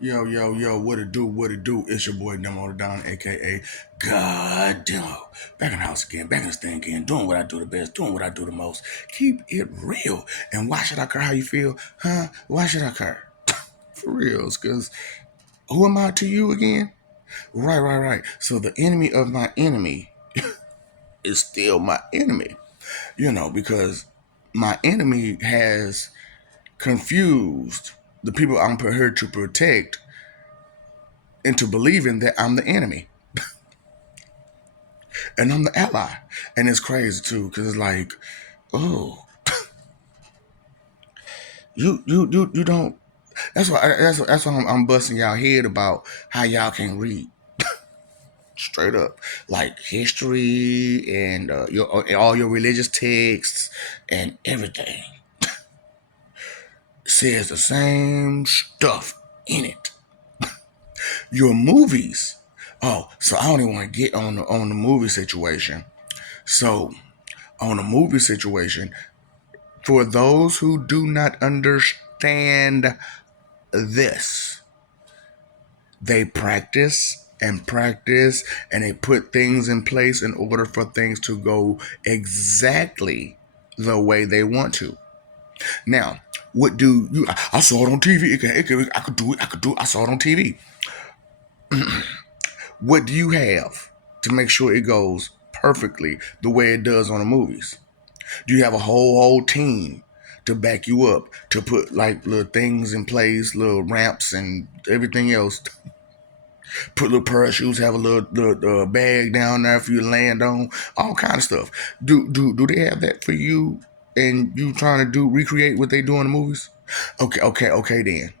Yo, yo, yo, what it do, what it do? It's your boy Demo Don, aka God Demo. Back in the house again, back in this thing again, doing what I do the best, doing what I do the most. Keep it real. And why should I care how you feel? Huh? Why should I care? For reals, because who am I to you again? Right, right, right. So the enemy of my enemy is still my enemy, because my enemy has confused the people I'm here to protect into believing that I'm the enemy and I'm the ally. And it's crazy too, because it's like, oh, you don't. That's why I'm busting y'all head about how y'all can read straight up, like history and all your religious texts and everything says the same stuff in it. Your movies. Oh, so I don't even want to get on the movie situation. So on the movie situation, for those who do not understand this, they practice and practice and they put things in place in order for things to go exactly the way they want to. Now, what do you? I saw it on TV. I could do it. I could do it. I saw it on TV. What do you have to make sure it goes perfectly the way it does on the movies? Do you have a whole team to back you up to put like little things in place, little ramps and everything else? Put little parachutes, have a little bag down there for you to land on, all kind of stuff. Do they have that for you? And you trying to recreate what they do in the movies? Okay then.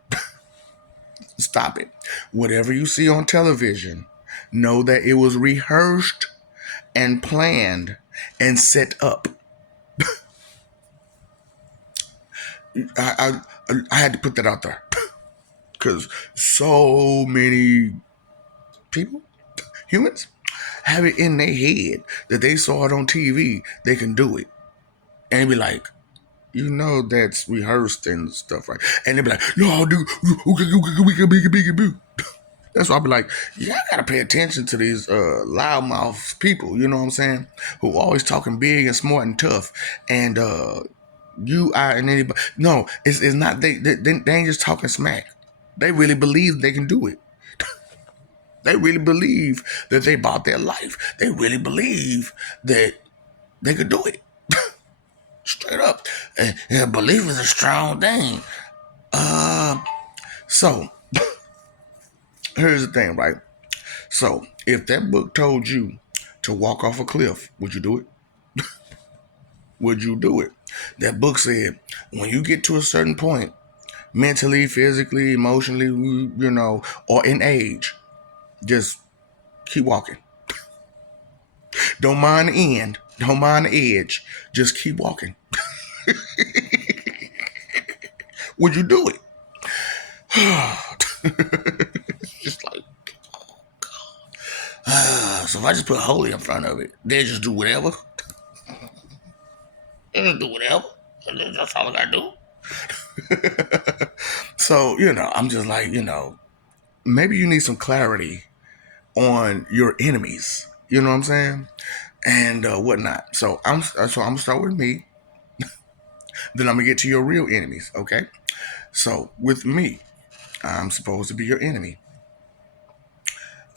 Stop it. Whatever you see on television, know that it was rehearsed and planned and set up. I had to put that out there because so many people, humans, have it in their head that they saw it on TV, they can do it, and be like, that's rehearsed and stuff, right? And they be like, no, dude, we can make it big. That's why I be like, yeah, I gotta pay attention to these loudmouth people. You know what I'm saying? Who always talking big and smart and tough, and I and anybody. No, it's not. They ain't just talking smack. They really believe they can do it. They really believe that they bought their life. They really believe that they could do it. Straight up. And belief is a strong thing. So here's the thing, right? So if that book told you to walk off a cliff, would you do it? Would you do it? That book said when you get to a certain point, mentally, physically, emotionally, or in age, just keep walking. Don't mind the end. Don't mind the edge. Just keep walking. Would you do it? Just like, so if I just put holy in front of it, they just do whatever. They just do whatever. That's all I gotta do. So, I'm just like, maybe you need some clarity on your enemies. You know what I'm saying? And whatnot. So I'm gonna start with me. Then I'm gonna get to your real enemies. Okay. So with me, I'm supposed to be your enemy.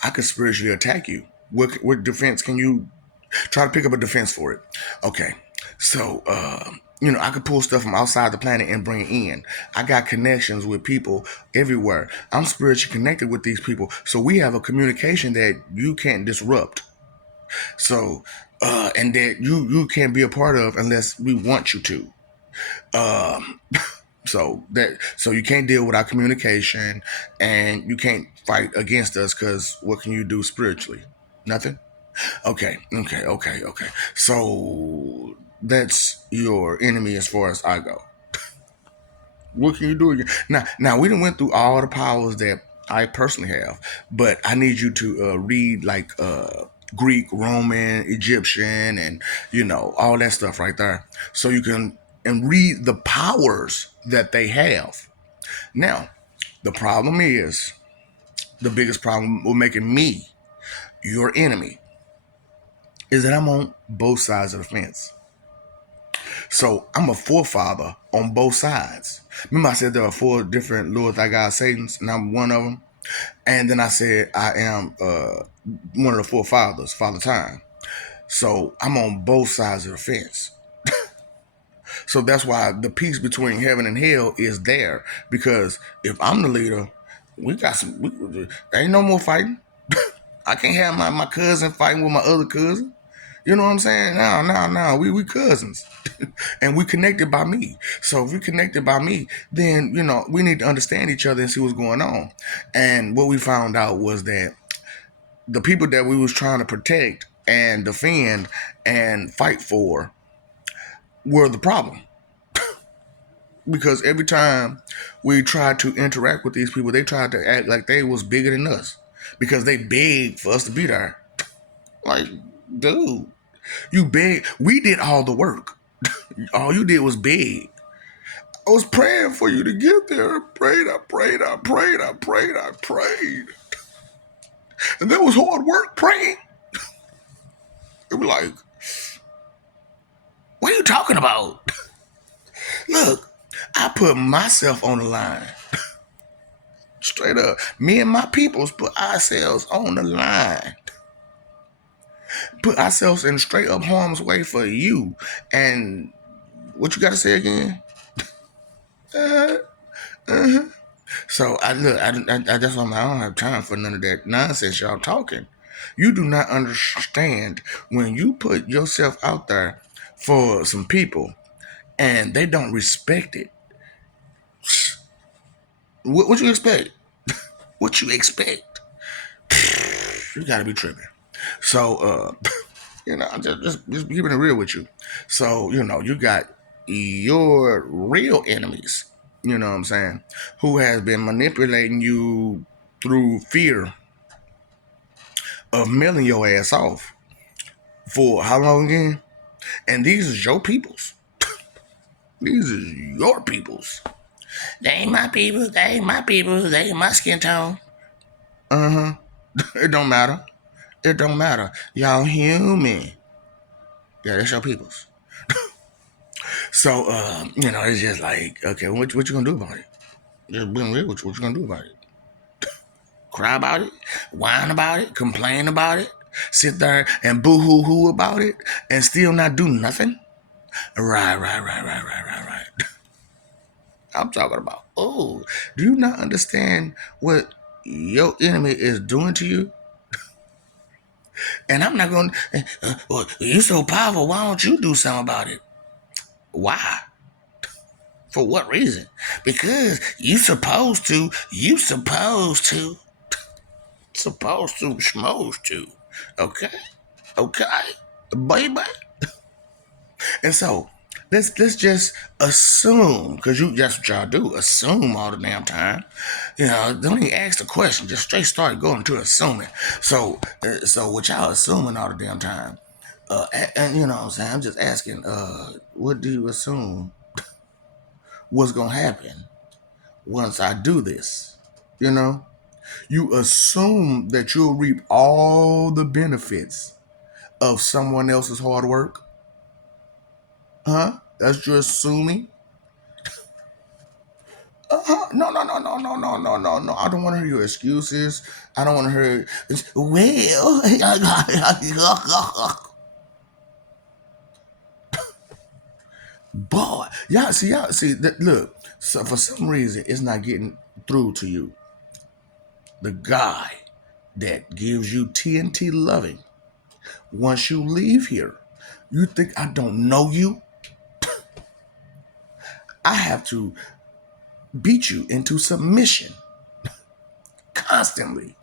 I could spiritually attack you. What defense can you try to pick up a defense for it? Okay. So I could pull stuff from outside the planet and bring it in. I got connections with people everywhere. I'm spiritually connected with these people. So we have a communication that you can't disrupt. So and that you can't be a part of unless we want you to. Um, so you can't deal with our communication, and you can't fight against us because what can you do spiritually? Nothing. Okay. So that's your enemy as far as I go. What can you do again? Now we done went through all the powers that I personally have, but I need you to read like Greek, Roman, Egyptian, and all that stuff right there, so you can and read the powers that they have. Now, The problem is, the biggest problem with making me your enemy is that I'm on both sides of the fence. So I'm a forefather on both sides. Remember, I said there are four different Lord thy God Satans, and I'm one of them. And then I said I am one of the forefathers, Father Time. So I'm on both sides of the fence. So that's why the peace between heaven and hell is there. Because if I'm the leader, we got some. There ain't no more fighting. I can't have my cousin fighting with my other cousin. You know what I'm saying? No. We cousins. And we connected by me. So if we connected by me, then, we need to understand each other and see what's going on. And what we found out was that the people that we was trying to protect and defend and fight for were the problem. Because every time we tried to interact with these people, they tried to act like they was bigger than us. Because they begged for us to be there. Like, dude, you begged. We did all the work. All you did was beg. I was praying for you to get there. I prayed. And that was hard work praying. It was like, what are you talking about? Look, I put myself on the line. Straight up. Me and my peoples put ourselves on the line. Put ourselves in straight up harm's way for you. And what you got to say again? So I look, I that's why I don't have time for none of that nonsense y'all talking. You do not understand when you put yourself out there for some people and they don't respect it. What you expect? What you expect? You gotta be tripping. So just keeping it real with you. So you got your real enemies. You know what I'm saying? Who has been manipulating you through fear of milling your ass off for how long again? And these is your peoples. These is your peoples. They ain't my people. They ain't my people. They ain't my skin tone. Uh huh. It don't matter. It don't matter. Y'all human. Yeah, that's your peoples. So, it's just like, okay, what you gonna do about it? Just being real with you. What you gonna do about it? Cry about it? Whine about it? Complain about it? Sit there and boo-hoo-hoo about it and still not do nothing? Right. I'm talking about, oh, do you not understand what your enemy is doing to you? And I'm not going to, well, you're so powerful, why don't you do something about it? Why? For what reason? Because you supposed to, schmoes to. Okay? Okay? Baby. And so, let's just assume, because that's what y'all do, assume all the damn time. Don't even ask the question, just straight start going to assuming. So what y'all assuming all the damn time? And you know what I'm saying? I'm just asking, what do you assume what's gonna happen once I do this? You assume that you'll reap all the benefits of someone else's hard work. Huh? That's your assuming. No. I don't want to hear your excuses. I don't want to hear. Well, boy, y'all see that. Look, so for some reason, it's not getting through to you. The guy that gives you TNT loving. Once you leave here, you think I don't know you? I have to beat you into submission constantly.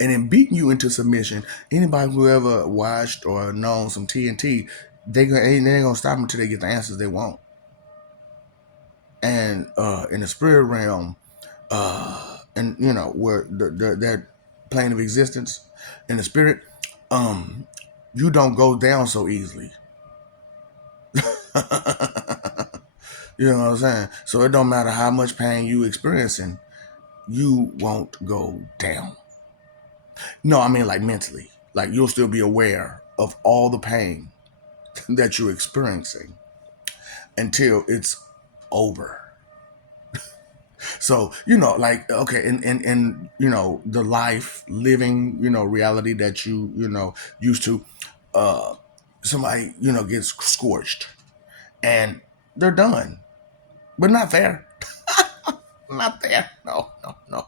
And in beating you into submission, anybody who ever watched or known some TNT, they ain't gonna stop until they get the answers they want. And in the spirit realm, and where that plane of existence in the spirit, you don't go down so easily. You know what I'm saying? So it don't matter how much pain you experiencing, you won't go down. No, I mean like mentally. Like you'll still be aware of all the pain that you're experiencing until it's over. So, like, okay, in the life, living, reality that you used to, uh, somebody, gets scorched and they're done. But not there. Not there. No, no, no.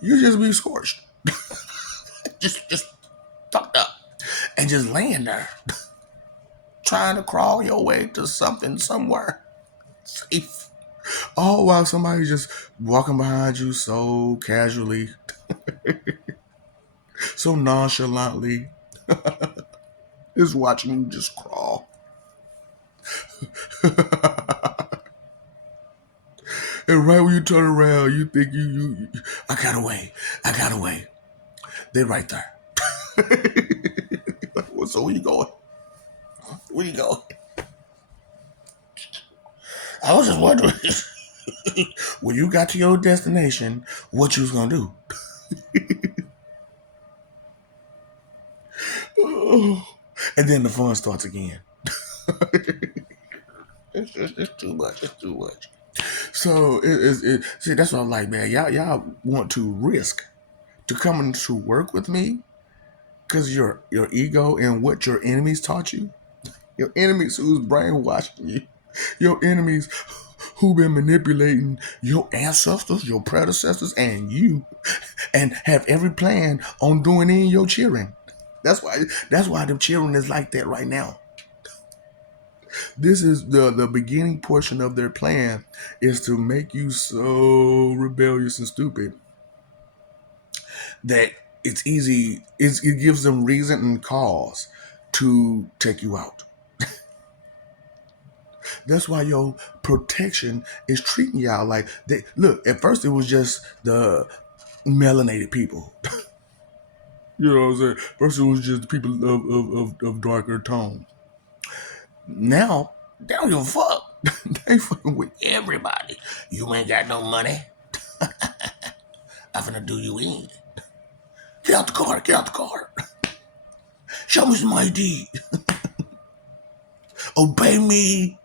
You just be scorched. Just fucked up. And just laying there. Trying to crawl your way to something somewhere safe. All while somebody's just walking behind you so casually, so nonchalantly, is watching you just crawl. And right when you turn around, you think I got away. I got away. They're right there. So where you going? Where you going? I was just wondering when you got to your destination, what you was gonna do. And then the fun starts again. It's too much. It's too much. So see, that's what I'm like, man. Y'all want to risk to coming to work with me because your ego and what your enemies taught you, your enemies who's brainwashing you, your enemies who been manipulating your ancestors, your predecessors, and you, and have every plan on doing in your children. That's why the children is like that right now. This is the beginning portion of their plan is to make you so rebellious and stupid that it gives them reason and cause to take you out. That's why your protection is treating y'all like they look. At first, it was just the melanated people. You know what I'm saying? First, it was just people of darker tone. Now, they don't give a fuck. They fucking with everybody. You ain't got no money. I'm finna do you in. Get out the car. Get out the car. Show me some ID. Obey me,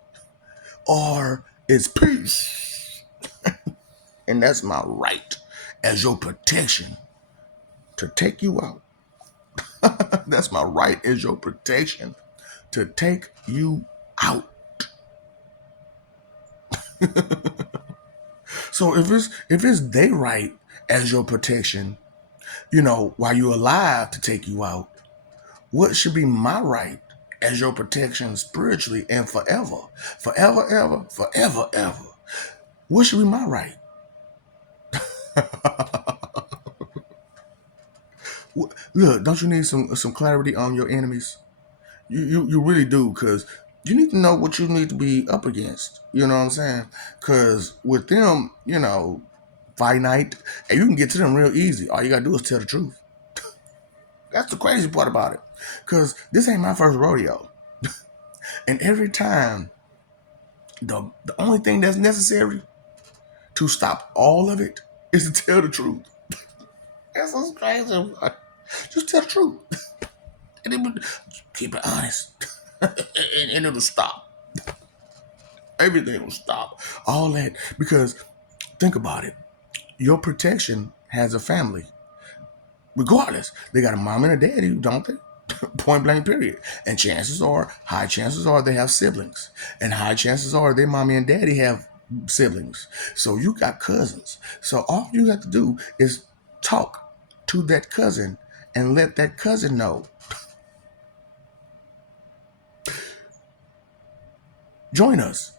or it's peace. And that's my right as your protection to take you out. That's my right as your protection to take you out. So if it's their right as your protection, while you're alive to take you out, what should be my right as your protection spiritually and forever? Forever, ever, forever, ever. What should be my right? Look, don't you need some clarity on your enemies? You really do, because you need to know what you need to be up against. You know what I'm saying? Because with them, finite, and you can get to them real easy. All you gotta do is tell the truth. That's the crazy part about it. Because this ain't my first rodeo. And every time, the only thing that's necessary to stop all of it is to tell the truth. That's so crazy. Just tell the truth. And then keep it honest. And it'll stop. Everything will stop. All that. Because think about it. Your protection has a family. Regardless. They got a mom and a daddy, don't they? Point blank period. And high chances are they have siblings. And high chances are their mommy and daddy have siblings. So you got cousins. So all you have to do is talk to that cousin and let that cousin know. Join us.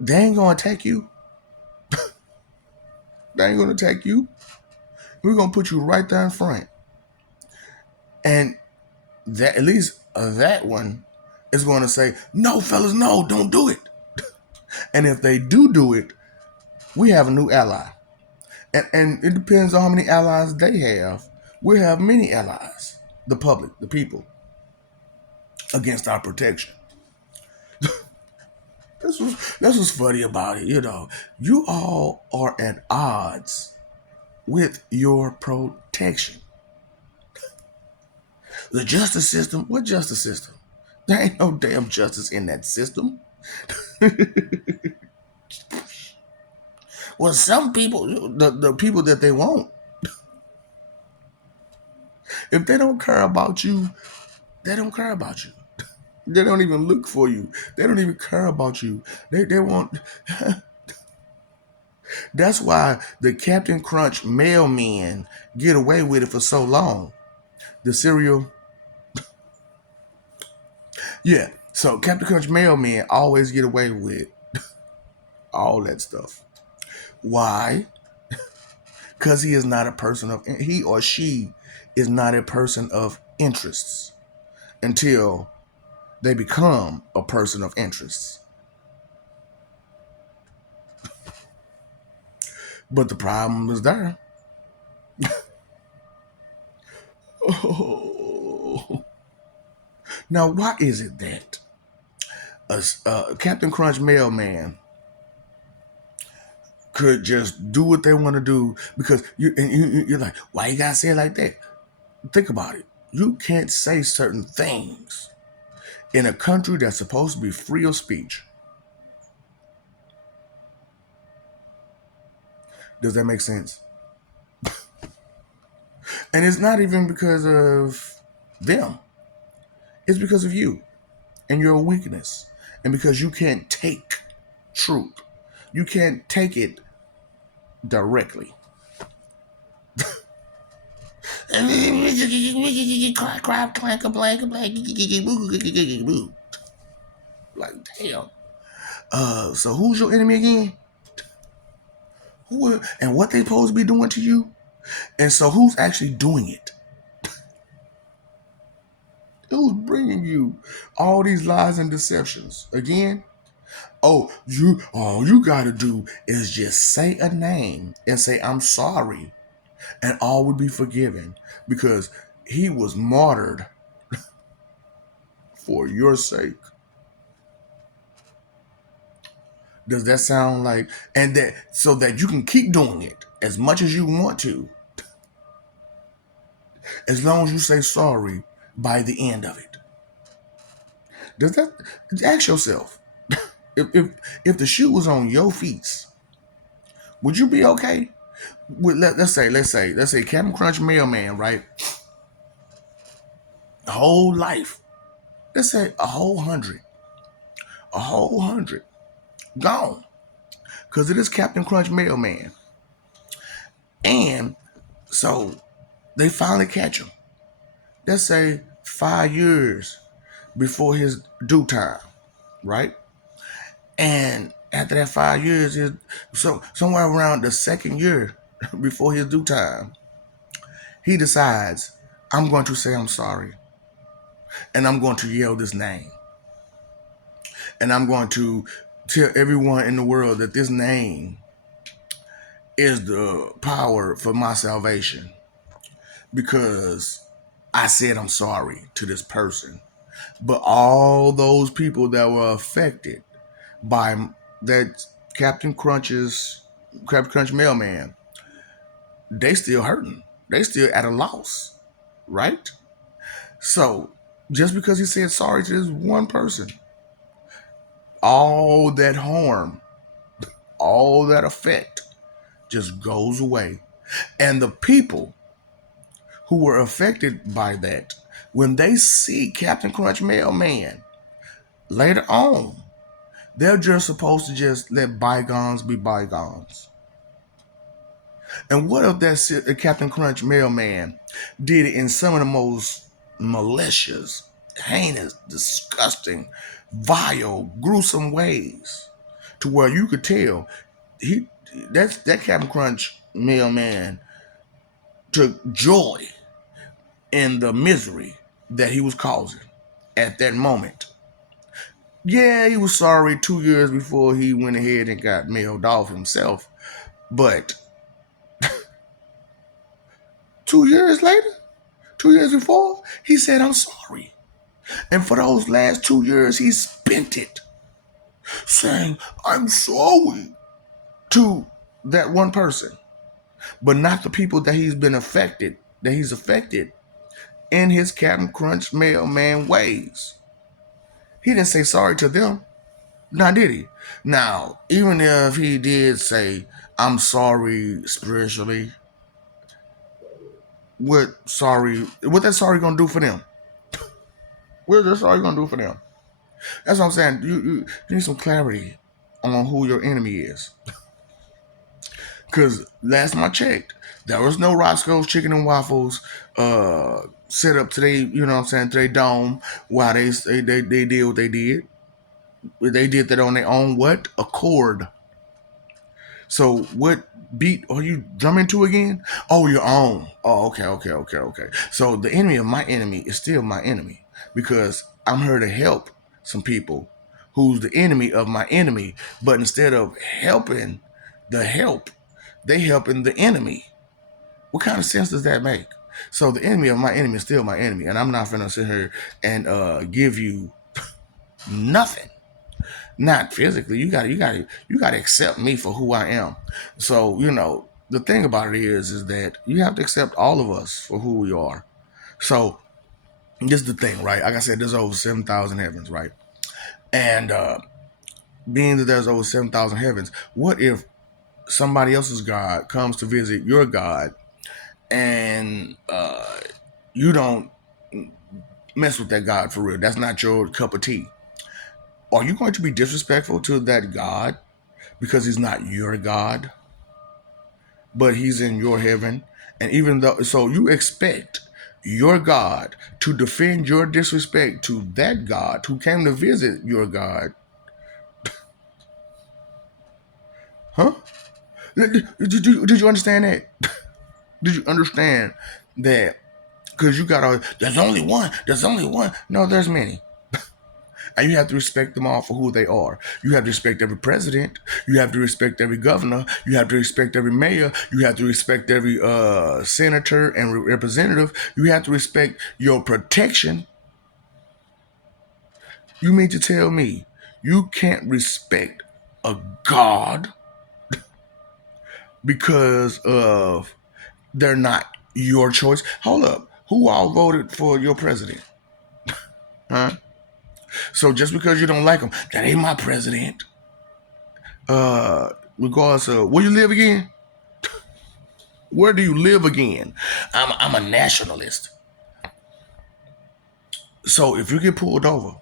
They ain't gonna attack you. They ain't gonna attack you. We're gonna put you right there in front. And that at least that one is going to say, no, fellas, no, don't do it. And if they do it, we have a new ally. And it depends on how many allies they have. We have many allies, the public, the people, against our protection. This was funny about it. You all are at odds with your protection. The justice system. What justice system? There ain't no damn justice in that system. Well, some people, the people that they want, if they don't care about you, they don't care about you. They don't even look for you. They don't even care about you. They want. That's why the Captain Crunch mailmen get away with it for so long. The cereal, yeah. So Captain Crunch mailmen always get away with all that stuff. Why? Because he or she is not a person of interests until they become a person of interests. But the problem is there. Oh. Now, why is it that Captain Crunch mailman could just do what they want to do? Because you're like, why you gotta say it like that? Think about it. You can't say certain things in a country that's supposed to be free of speech. Does that make sense? And it's not even because of them. It's because of you and your weakness. And because you can't take truth. You can't take it directly. Crap, clank, blank, blank, like damn. So who's your enemy again? Who and what they supposed to be doing to you? And so who's actually doing it? Who's bringing you all these lies and deceptions? Again, all you gotta do is just say a name and say I'm sorry, and all would be forgiven because he was martyred for your sake. Does that sound like and that so that you can keep doing it as much as you want to, as long as you say sorry by the end of it? Does that ask yourself if the shoe was on your feet, would you be okay? Let's say Captain Crunch mailman, right? A whole life. Let's say a whole hundred gone because it is Captain Crunch mailman, and so they finally catch him. Let's say 5 years before his due time, right? And after that 5 years, so somewhere around the second year before his due time, he decides, I'm going to say I'm sorry. And I'm going to yell this name. And I'm going to tell everyone in the world that this name is the power for my salvation. Because I said I'm sorry to this person. But all those people that were affected by that Captain Crunch mailman, they still hurting. They still at a loss, right? So just because he said sorry to this one person, all that harm, all that effect just goes away. And the people who were affected by that, when they see Captain Crunch mailman later on, they're just supposed to just let bygones be bygones. And what if that Captain Crunch mailman did it in some of the most malicious, heinous, disgusting, vile, gruesome ways, to where you could tell he that Captain Crunch mailman took joy in the misery that he was causing at that moment. Yeah, he was sorry 2 years before he went ahead and got mailed off himself, but 2 years later, 2 years before, he said, I'm sorry. And for those last 2 years, he spent it saying, I'm sorry to that one person, but not the people that he's affected in his Captain Crunch mailman ways. He didn't say sorry to them. Now, did he? Now, even if he did say, I'm sorry spiritually, what that sorry gonna do for them? What that sorry gonna do for them? That's what I'm saying. You need some clarity on who your enemy is. Because last time I checked, there was no Roscoe's Chicken and Waffles set up today, you know what I'm saying, today dome while they did what they did. They did that on their own what? Accord. So what beat are you drumming to again? Oh, your own. Oh, okay. So the enemy of my enemy is still my enemy because I'm here to help some people who's the enemy of my enemy. But instead of helping the help, they helping the enemy. What kind of sense does that make? So the enemy of my enemy is still my enemy, and I'm not gonna sit here and give you nothing. Not physically. You gotta accept me for who I am. So, the thing about it is that you have to accept all of us for who we are. So this is the thing, right? Like I said, there's over 7,000 heavens, right? And being that there's over 7,000 heavens, what if somebody else's God comes to visit your God and you don't mess with that God for real? That's not your cup of tea. Are you going to be disrespectful to that God because he's not your God, but he's in your heaven? And even though, so you expect your God to defend your disrespect to that God who came to visit your God, huh? Did you understand that? Did you understand that? Because you got all, there's only one, there's only one. No, there's many. And you have to respect them all for who they are. You have to respect every president. You have to respect every governor. You have to respect every mayor. You have to respect every senator and representative. You have to respect your protection. You mean to tell me you can't respect a God because of they're not your choice? Hold up. Who all voted for your president? Huh? So just because you don't like him, that ain't my president. Regardless of where you live again, where do you live again? I'm a nationalist. So if you get pulled over.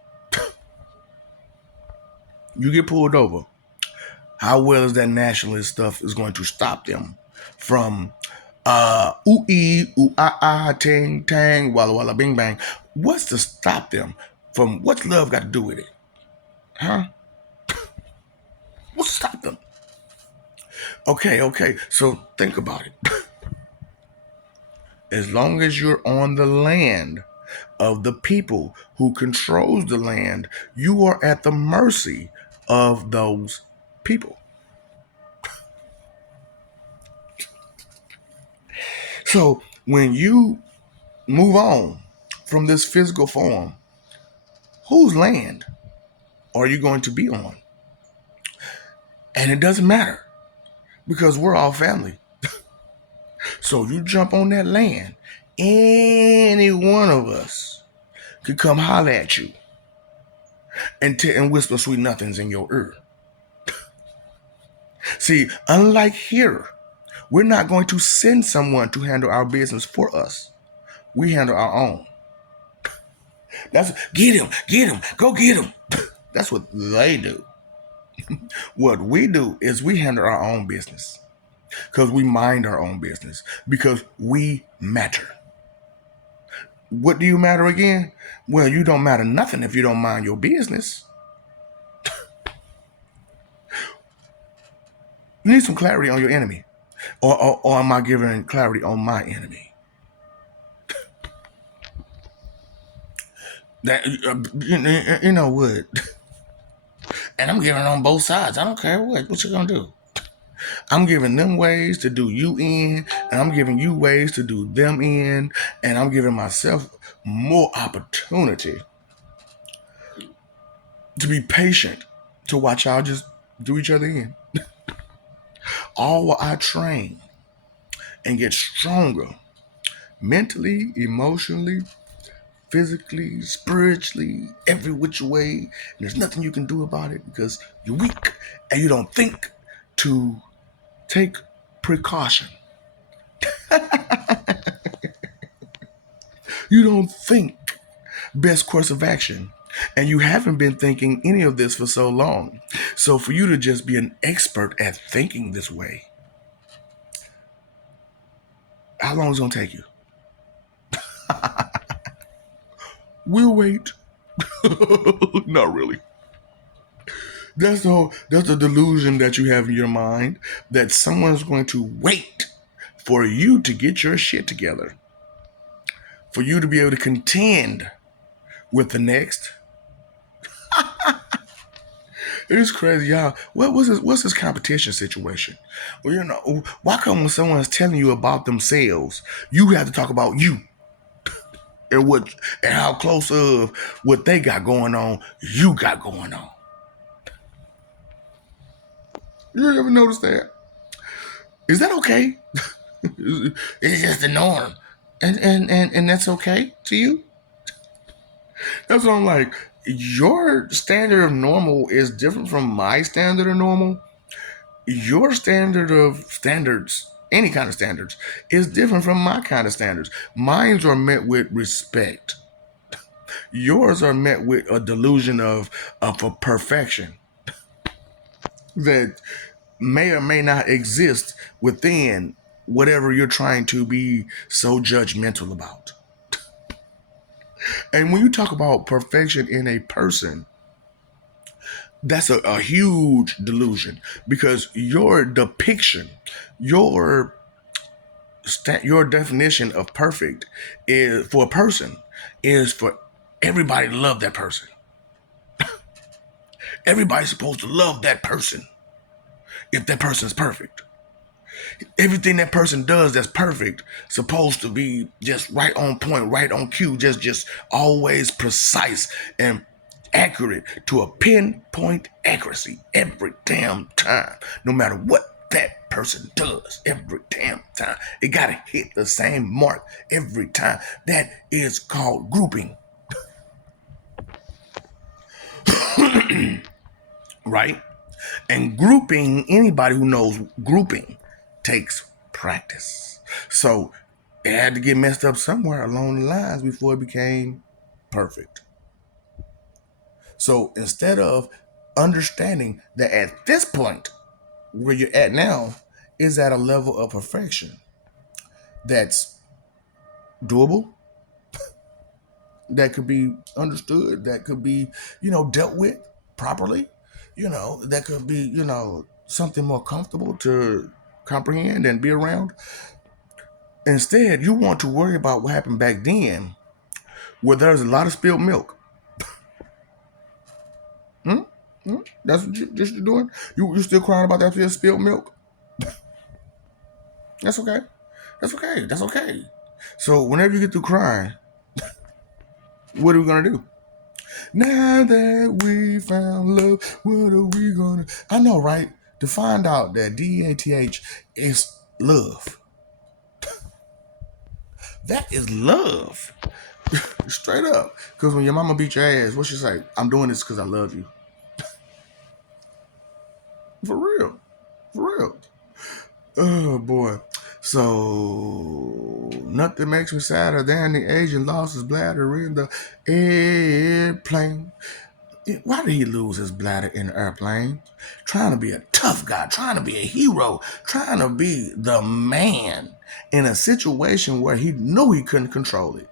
How well is that nationalist stuff is going to stop them from ooh ee ooh ah ah ting tang walla walla bing bang? What's to stop them from? What's love got to do with it? Huh? What's to stop them? Okay. So think about it. As long as you're on the land of the people who controls the land, you are at the mercy of those people. So when you move on from this physical form, whose land are you going to be on? And it doesn't matter because we're all family. So you jump on that land, any one of us could come holler at you and whisper sweet nothings in your ear. See, unlike here, we're not going to send someone to handle our business for us. We handle our own. That's get him, go get him. That's what they do. What we do is we handle our own business because we mind our own business because we matter. What do you matter again? Well, you don't matter nothing if you don't mind your business. You need some clarity on your enemy. Or am I giving clarity on my enemy? That you know what? And I'm giving on both sides. I don't care what you gonna do. I'm giving them ways to do you in, and I'm giving you ways to do them in, and I'm giving myself more opportunity to be patient, to watch y'all just do each other in. All while I train and get stronger mentally, emotionally, physically, spiritually, every which way. And there's nothing you can do about it because you're weak and you don't think to take precaution. You don't think best course of action. And you haven't been thinking any of this for so long. So for you to just be an expert at thinking this way, how long is it gonna take you? We'll wait. Not really. That's the delusion that you have in your mind that someone's going to wait for you to get your shit together. For you to be able to contend with the next. It is crazy, y'all. What's this competition situation? Well, why come when someone's telling you about themselves, you have to talk about you and what and how close of what they got going on you got going on. You ever notice that? Is that okay? It's just the norm. And that's okay to you? That's what I'm like. Your standard of normal is different from my standard of normal. Your standard of standards, any kind of standards, is different from my kind of standards. Mine are met with respect. Yours are met with a delusion of a perfection that may or may not exist within whatever you're trying to be so judgmental about. And when you talk about perfection in a person, that's a huge delusion because your depiction, your your definition of perfect is for a person is for everybody to love that person. Everybody's supposed to love that person if that person's perfect. Everything that person does that's perfect supposed to be just right on point, right on cue, just always precise and accurate to a pinpoint accuracy every damn time, no matter what that person does every damn time. It gotta hit the same mark every time. That is called grouping, right? And grouping, anybody who knows grouping takes practice. So it had to get messed up somewhere along the lines before it became perfect. So instead of understanding that at this point, where you're at now, is at a level of perfection that's doable, that could be understood, that could be, dealt with properly, that could be, something more comfortable to comprehend and be around. Instead, you want to worry about what happened back then where there's a lot of spilled milk. Hmm? Hmm? That's what you're doing? You still crying about that spilled milk? That's okay. That's okay. That's okay. So whenever you get through crying, what are we gonna do? Now that we found love, what are we gonna? I know, right? To find out that DATH is love. That is love. Straight up. Because when your mama beat your ass, what she say? I'm doing this because I love you. For real. For real. Oh boy. So nothing makes me sadder than the agent lost his bladder in the airplane. Why did he lose his bladder in the airplane? Trying to be a tough guy, trying to be a hero, trying to be the man in a situation where he knew he couldn't control it.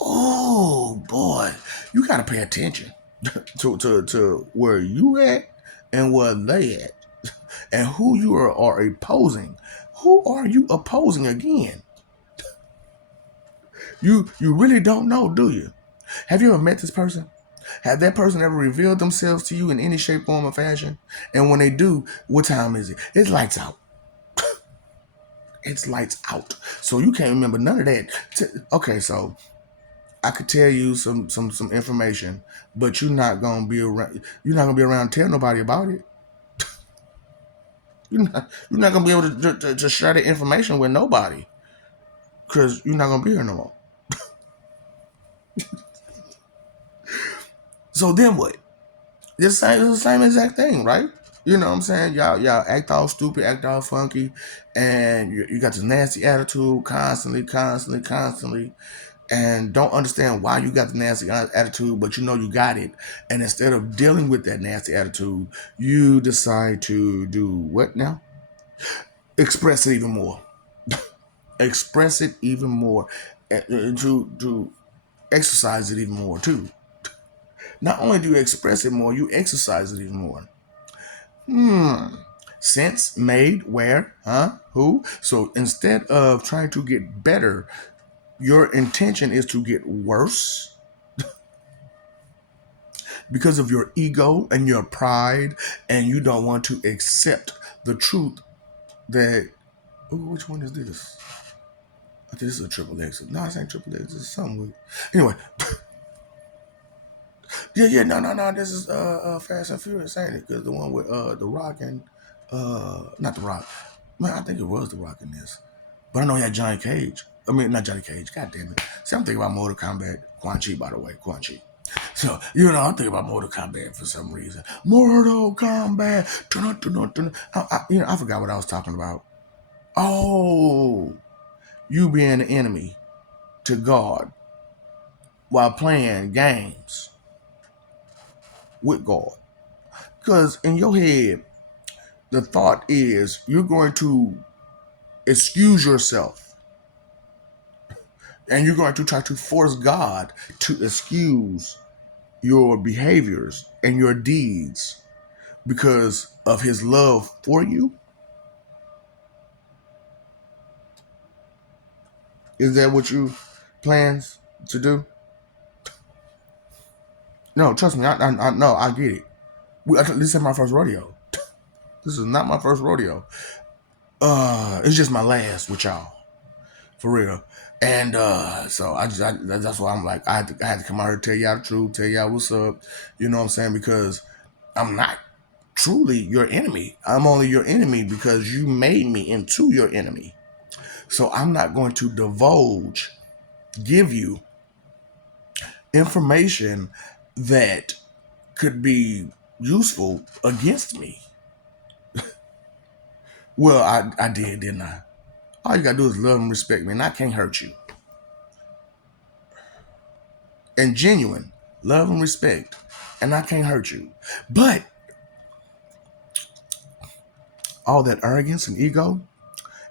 Oh boy, you gotta pay attention to where you at and where they at and who you are opposing. Who are you opposing again? You really don't know, do you? Have you ever met this person? Have that person ever revealed themselves to you in any shape, form, or fashion? And when they do, what time is it? It's lights out. It's lights out. So you can't remember none of that. Okay, so I could tell you some information, but you're not gonna be around. You're not gonna be around to tell nobody about it. You're not gonna be able to share the information with nobody because you're not gonna be here no more. So then what? It's the same exact thing, right? You know what I'm saying? Y'all act all stupid, act all funky, and you got this nasty attitude constantly, and don't understand why you got the nasty attitude, but you know you got it. And instead of dealing with that nasty attitude, you decide to do what now? Express it even more. Express it even more. To exercise it even more too. Not only do you express it more, you exercise it even more. Hmm. Sense made where? Huh? Who? So instead of trying to get better, your intention is to get worse because of your ego and your pride, and you don't want to accept the truth that. Ooh, which one is this? I think this is a triple X. No, it's ain't triple X. This is something with. Anyway, yeah. No. This is Fast and Furious, ain't it? Because the one with the Rock and not the Rock. Man, I think it was the Rock in this. But I know he had Johnny Cage. I mean, not Johnny Cage. God damn it. See, I'm thinking about Mortal Kombat. Quan Chi, by the way. Quan Chi. So, I'm thinking about Mortal Kombat for some reason. Mortal Kombat. I forgot what I was talking about. Oh, you being the enemy to God while playing games with God. Because in your head, the thought is you're going to excuse yourself and you're going to try to force God to excuse your behaviors and your deeds because of his love for you. Is that what you plans to do? No, trust me. I no, I get it. This is my first rodeo. This is not my first rodeo. It's just my last with y'all, for real. And so that's why I'm like I had to come out here, tell y'all the truth, tell y'all what's up. You know what I'm saying? Because I'm not truly your enemy. I'm only your enemy because you made me into your enemy. So I'm not going to give you information that could be useful against me. Well, I did, didn't I? All you gotta do is love and respect me, and I can't hurt you. And genuine love and respect, and I can't hurt you. But all that arrogance and ego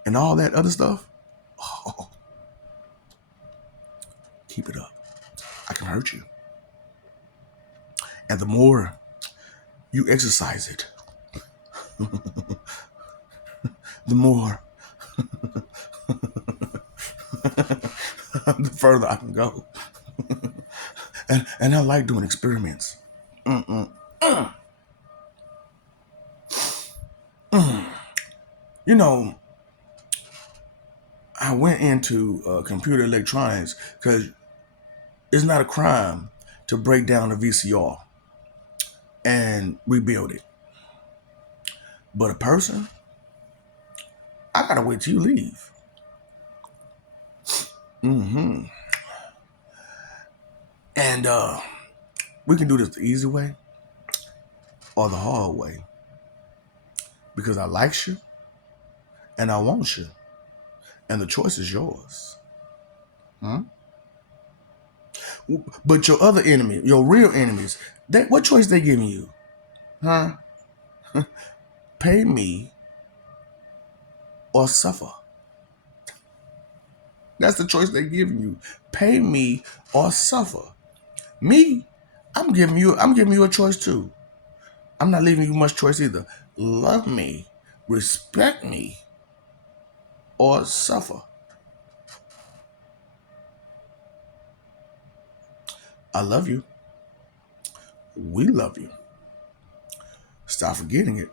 and all that other stuff, oh, keep it up. I can hurt you. And the more you exercise it, the more the further I can go. And I like doing experiments. Mm-mm. You know, I went into computer electronics because it's not a crime to break down a VCR and rebuild it. But a person, I gotta wait till you leave. Mm-hmm. And we can do this the easy way or the hard way because I like you and I want you, and the choice is yours. Hmm? But your other enemy, your real enemies, what choice they giving you? Huh? Pay me or suffer. That's the choice they're giving you. Pay me or suffer. Me, I'm giving you a choice too. I'm not leaving you much choice either. Love me, respect me, or suffer. I love you. We love you. Stop forgetting it.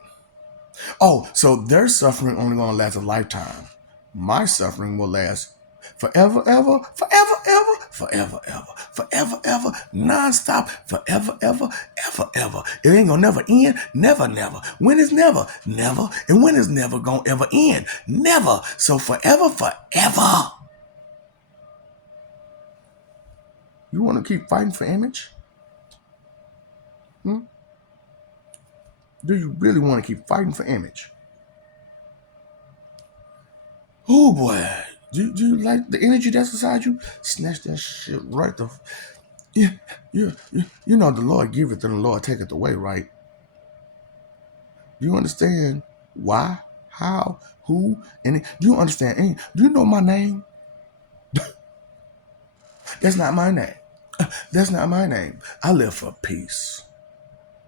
Oh, so their suffering only gonna last a lifetime. My suffering will last forever, ever, forever, ever, forever, ever, forever, ever, nonstop, forever, ever, ever, ever. It ain't gonna never end, never, never. When is never, never, and when is never gonna ever end, never. So forever, forever. You want to keep fighting for image? Hmm? Do you really want to keep fighting for image? Oh boy, do you like the energy that's inside you? Snatch that shit right the. Yeah, you know the Lord giveth and the Lord taketh away, right? Do you understand why, how, who, and do you understand? Do you know my name? That's not my name. That's not my name. I live for peace.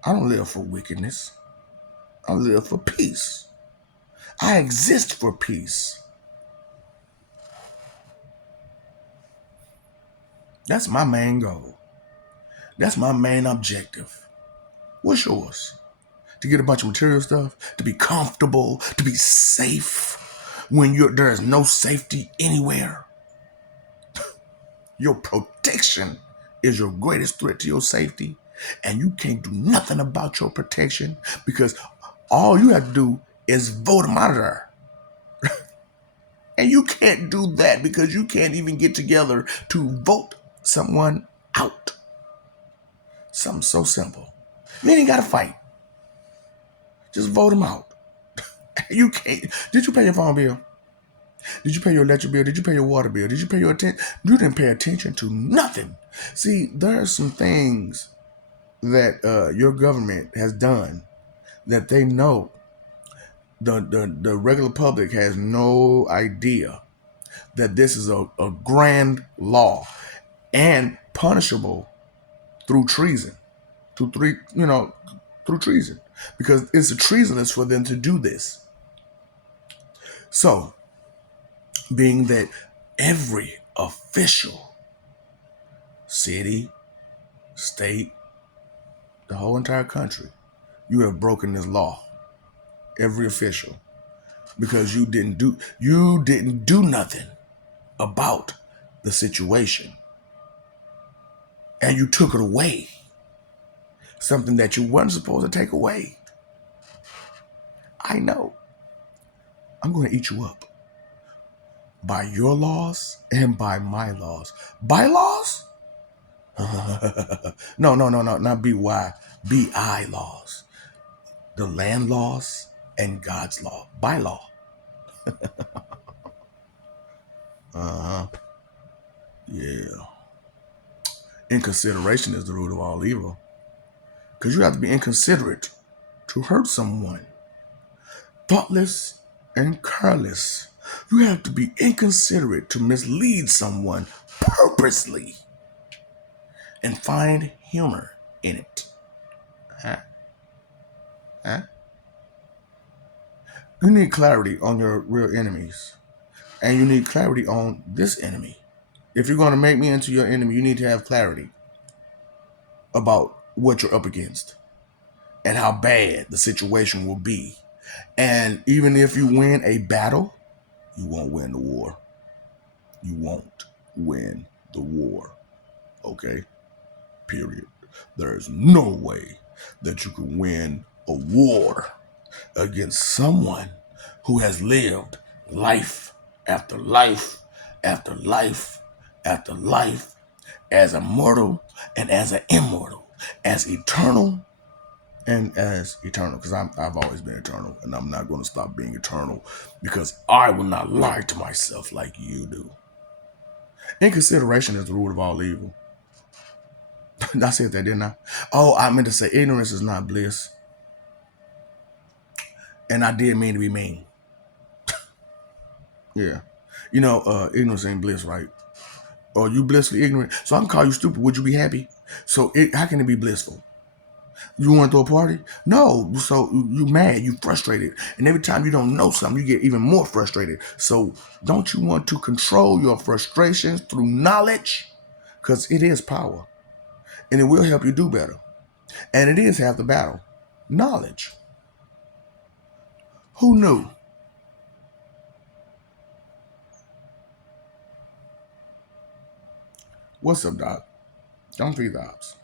I don't live for wickedness. I live for peace. I exist for peace. That's my main goal. That's my main objective. What's yours? To get a bunch of material stuff, to be comfortable, to be safe when there is no safety anywhere. Your protection is your greatest threat to your safety, and you can't do nothing about your protection because all you have to do is vote them out of there. And you can't do that because you can't even get together to vote someone out. Something so simple. You ain't got to fight. Just vote them out. You can't. Did you pay your phone bill? Did you pay your electric bill? Did you pay your water bill? Did you pay your attention? You didn't pay attention to nothing. See, there are some things that your government has done that they know the regular public has no idea that this is a grand law and punishable through treason, through treason, because it's treasonous for them to do this. So, being that every official, city, state, the whole entire country, you have broken this law. Every official, because you didn't do nothing about the situation, and you took it away. Something that you weren't supposed to take away. I know. I'm going to eat you up by your laws and by my laws. Bylaws? No, no, no, no, not BY. BI laws. The land laws and God's law. By law. Uh huh. Yeah. Inconsideration is the root of all evil. Because you have to be inconsiderate to hurt someone. Thoughtless and careless. You have to be inconsiderate to mislead someone purposely and find humor in it. Huh? Huh? You need clarity on your real enemies. And you need clarity on this enemy. If you're going to make me into your enemy, you need to have clarity about what you're up against and how bad the situation will be. And even if you win a battle, you won't win the war. You won't win the war. Okay? Period. There's no way that you can win a war against someone who has lived life after life after life after life as a mortal and as an immortal, as eternal and as eternal, because I've always been eternal, and I'm not going to stop being eternal because I will not lie to myself like you do. Inconsideration is the root of all evil. I said that, didn't I? Oh, I meant to say ignorance is not bliss. And I did mean to be mean. Yeah. Ignorance ain't bliss, right? Or you blissfully ignorant. So I can call you stupid. Would you be happy? So how can it be blissful? You want to throw a party? No. So you mad, you frustrated. And every time you don't know something, you get even more frustrated. So don't you want to control your frustrations through knowledge? Because it is power. And it will help you do better. And it is half the battle. Knowledge. Who knew? What's up, Doc? Don't feed the ops.